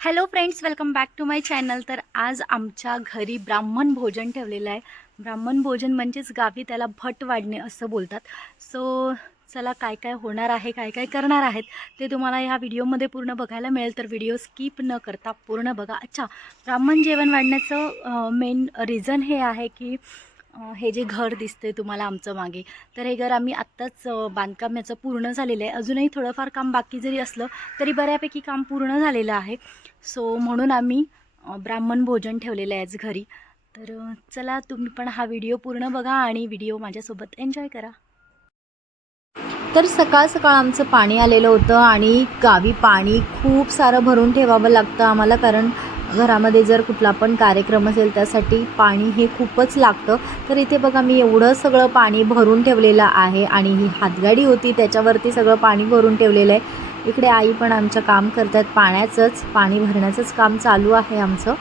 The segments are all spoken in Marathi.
Hello friends, welcome back to my channel. तर आज आमच्या घरी ब्राह्मण भोजन ठेवलेलं आहे। ब्राह्मण भोजन म्हणजेच गावी त्याला भट वाढणे असं बोलतात। सो चला काय काय होणार आहे, काय काय करणार आहेत ते तुम्हाला ह्या व्हिडिओमध्ये पूर्ण बघायला मिळेल, तर व्हिडिओ स्किप न करता पूर्ण बघा। अच्छा, ब्राह्मण जेवण वाढण्याचं मेन रिझन हे आहे की हे जे घर दिसते तुम्हाला आमचं मागे, तर हे घर आम्ही आत्ताच बांधकाम याचं पूर्ण झालेलं आहे। अजूनही थोडंफार काम बाकी जरी असलं तरी बऱ्यापैकी काम पूर्ण झालेलं आहे। सो म्हणून आम्ही ब्राह्मण भोजन ठेवलेलं आहे आज घरी। तर चला तुम्ही पण हा व्हिडिओ पूर्ण बघा आणि व्हिडिओ माझ्यासोबत एन्जॉय करा। तर सकाळ सकाळ आमचं पाणी आलेलं होतं आणि गावी पाणी खूप सारं भरून ठेवावं लागतं आम्हाला, कारण घरामध्ये जर कुठला पण कार्यक्रम असेल त्यासाठी पाणी हे खूपच लागतं। तर इथे बघा मी एवढं सगळं पाणी भरून ठेवलेलं आहे आणि ही हातगाडी होती त्याच्यावरती सगळं पाणी भरून ठेवलेलं आहे। इकडे आई पण आमचं काम करतात, पाणी भरण्याचंच काम चालू आहे आमचं।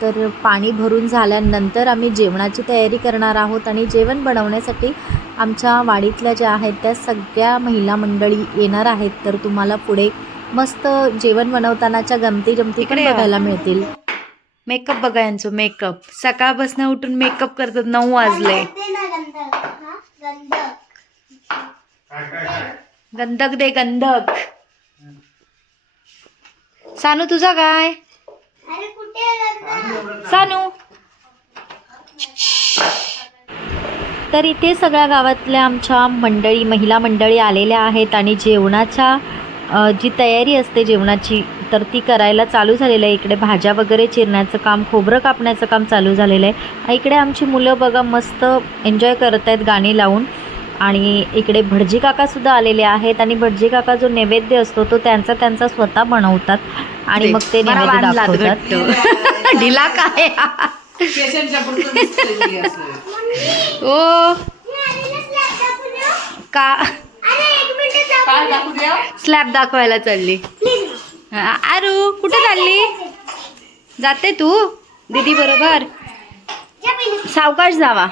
तर पाणी भरून झाल्यानंतर आम्ही जेवणाची तयारी करणार आहोत आणि जेवण बनवण्यासाठी आमच्या वाडीतल्या ज्या आहेत त्या सगळ्या महिला मंडळी येणार आहेत। तर तुम्हाला पुढे मस्त जेवण बनवतानाच्या गमती जमती पण बघायला मिळतील। मेकअप बघा यांचं, मेकअप सकाळपासून उठून मेकअप करतात, 9 वाजले। गंधक दे गंधक। सानू तुझा काय? सानू। तर इथे सगळ्या गावातल्या आमच्या महिला मंडळी आलेल्या आहेत आणि जेवणाच्या जी तयारी असते जेवणाची तर ती करायला चालू झालेलं आहे। इकडे भाज्या वगैरे चिरण्याचं काम, खोबरं कापण्याचं काम चालू झालेलं आहे। इकडे आमची मुलं बघा मस्त एन्जॉय करत आहेत गाणी लावून। आणि इकडे भटजी काकासुद्धा आलेले आहेत आणि भटजी काका जो नैवेद्य असतो तो त्यांचा स्वतः बनवतात आणि मग ते नैवेद्य दाखवतात। ढिला काय ओ का स्लॅब दाखवायला चालली। आरू कुठे चालली? जाते तू दीदी बरोबर? सावकाश जावा।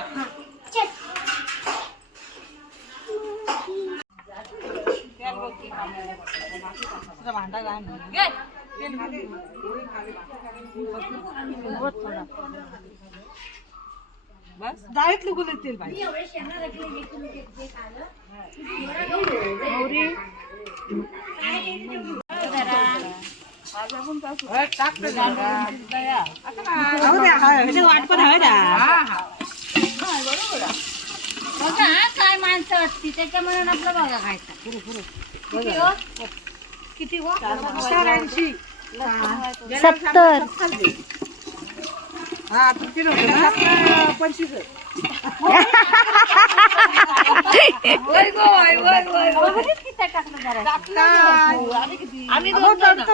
बस डायरेक्ट लोक येतील बाई काय माणसं असती त्याच्या मनात आपलं बघा खायचा। किती हो? 70 हा किती लोक 25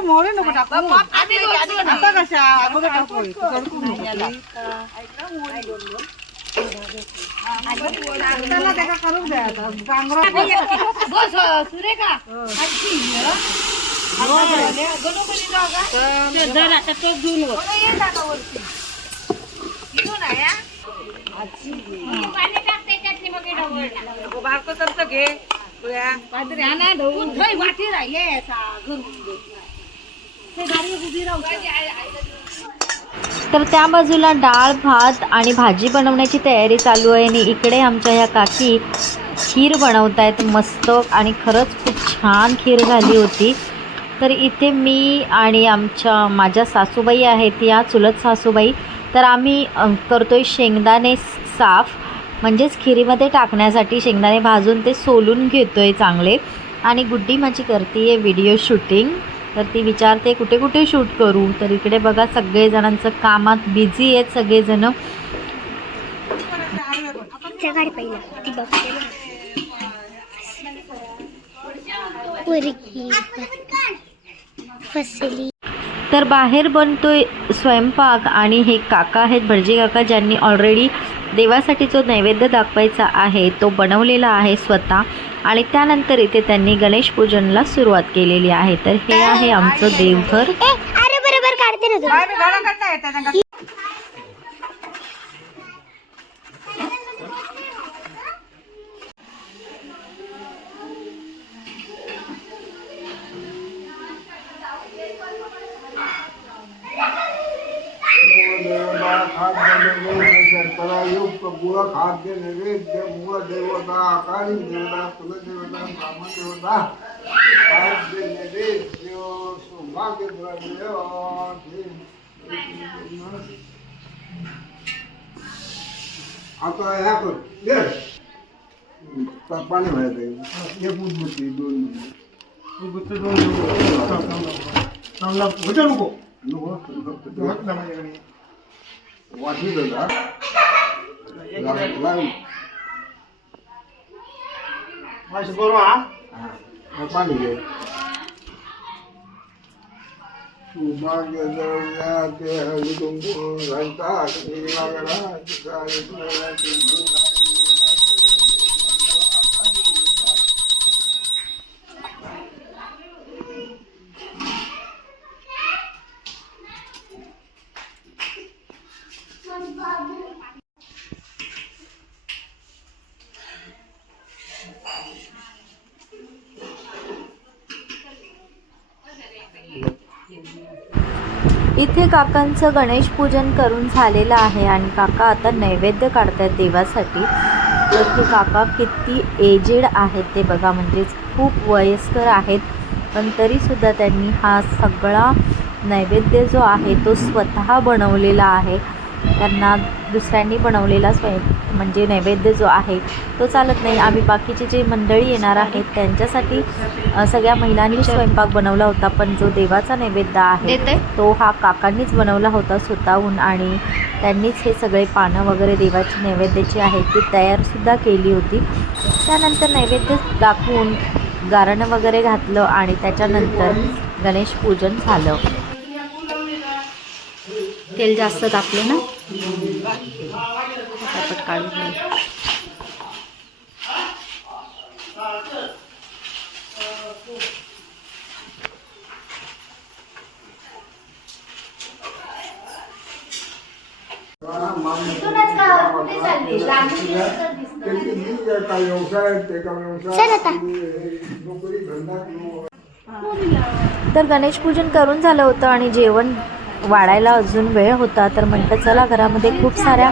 मोहरे नको टाकू आता कशा अगोदर टाकू त्याला करून द्या सुरेखा घे वाटी राहिले तर त्या बाजूला डाळ भात आणि भाजी बनवण्याची तयारी चालू आहे आणि इकडे आमच्या ह्या काकी खीर बनवत आहेत मस्त आणि खरंच खूप छान खीर झाली होती। तर इथे मी आणि माझ्या सासूबाई आहेत या चुलत सासूबाई, तर आम्ही करतोय शेंगदाणे साफ, म्हणजेच खिरीमध्ये टाकण्यासाठी शेंगदाणे भाजून ते सोलून घेतोय चांगले। आणि गुड्डी माझी करते व्हिडिओ शूटिंग, तर ती विचारते कुठे कुठे शूट करू। तर इकडे बघा सगळेजणांचं कामात बिझी आहेत सगळेजण। तर बाहेर बनतोय स्वयंपाक आणि हे काका आहेत भटजी काका, ज्यांनी ऑलरेडी देवासाठी जो नैवेद्य दाखवायचा आहे तो बनवलेला आहे स्वतः। आणि त्यानंतर इथे त्यांनी गणेश पूजनला सुरुवात केलेली आहे। तर हे आहे आमचं देवघर। अरे बरोबर काढते ना तू। युक्त गुळ खाद्य नैवेद्य मूळ देवता काळी देवता कुलदेवता ब्राह्मण देवता खाद्य नैवेद्य सौभाग्य द्रव्य आता ह्या कर पाणी भरायचं एक उदबत्ती दोन चांगला होता नको वाटी पाणी घे सौभाग्य द्रव्याचे हळदी कुंकू घालतात इथे काकांचं गणेश पूजन करून झालेलं आहे आणि काका आता नैवेद्य काढतात देवासाठी. तर ते काका किती एजेड आहेत ते बघा, म्हणजेच खूप वयस्कर आहेत, पण तरीसुद्धा त्यांनी हा सगळा नैवेद्य जो आहे तो स्वतः बनवलेला आहे. त्यांना दुसऱ्यांनी बनवलेला म्हणजे नैवेद्य जो आहे तो चालत नाही. आम्ही बाकीचे जे मंडळी येणार आहेत त्यांच्यासाठी सगळ्या महिलांनी स्वयंपाक बनवला होता, पण जो देवाचा नैवेद्य आहे तो हा काकांनीच बनवला होता स्वतःहून. आणि त्यांनीच हे सगळे पानं वगैरे देवाची नैवेद्याची आहेत ती तयारसुद्धा केली होती. त्यानंतर नैवेद्य दाखवून गारणं वगैरे घातलं आणि त्याच्यानंतर गणेश पूजन झालं. तेल जास्त तापले ना, पटापट काढून घे. तर गणेश पूजन करून झालं होतं आणि जेवण वाढायला अजून वेळ होता. तर म्हटलं चला, घरामध्ये खूप साऱ्या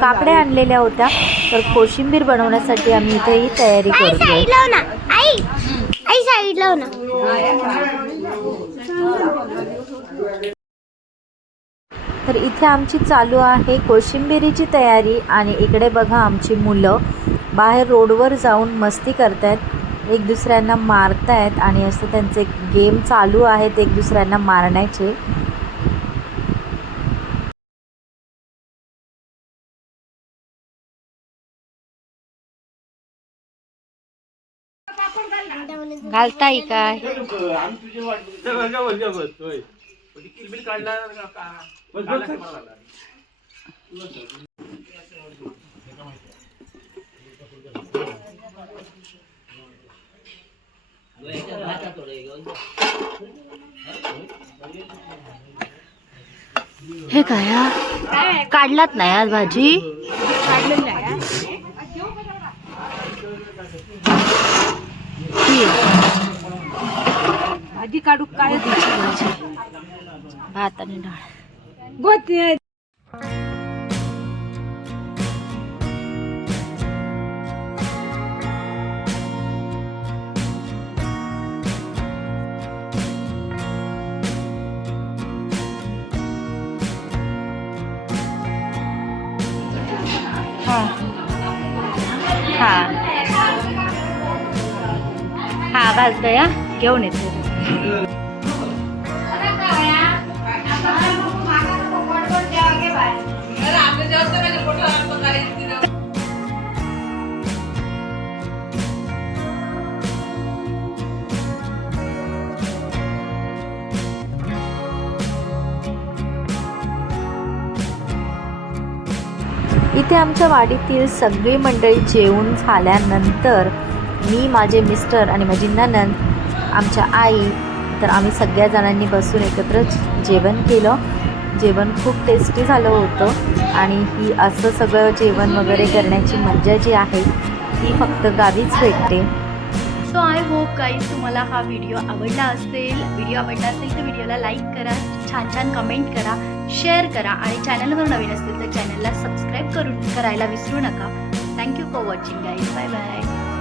काकड्या आणलेल्या होत्या, तर कोशिंबीर बनवण्यासाठी आम्ही इथे ही तयारी करतोय. तर इथे आमची चालू आहे कोशिंबिरीची तयारी आणि इकडे बघा आमची मुलं बाहेर रोडवर जाऊन मस्ती करतायत, एक दुसऱ्यांना मारतायत आणि असं त्यांचे गेम चालू आहेत एक दुसऱ्यांना मारण्याचे. घालताय काय हे काय काढलात नाही आज भाजी भाजी काढू काय भात आणि डाळ गोती. हा घालतोय, घेऊन येतो. इथे आमच्या वाडीतील सगळी मंडळी जेवून झाल्यानंतर मी, माझे मिस्टर आणि माझी नणंद, आमच्या आई, तर आम्ही सगळ्या जणांनी बसून एकत्र जेवण केलं. जेवण खूप टेस्टी झालं होतं आणि ही असं सगळं जेवण वगैरे करण्याची मजा जी आहे ती फक्त गावीच भेटते. सो आय होप गाईज तुम्हाला हा व्हिडिओ आवडला असेल. तर व्हिडिओला लाईक करा, छान छान कमेंट करा, शेअर करा आणि चॅनलवर नवीन असेल तर चॅनलला सबस्क्राईब करायला विसरू नका. Thank you for watching guys. Bye bye.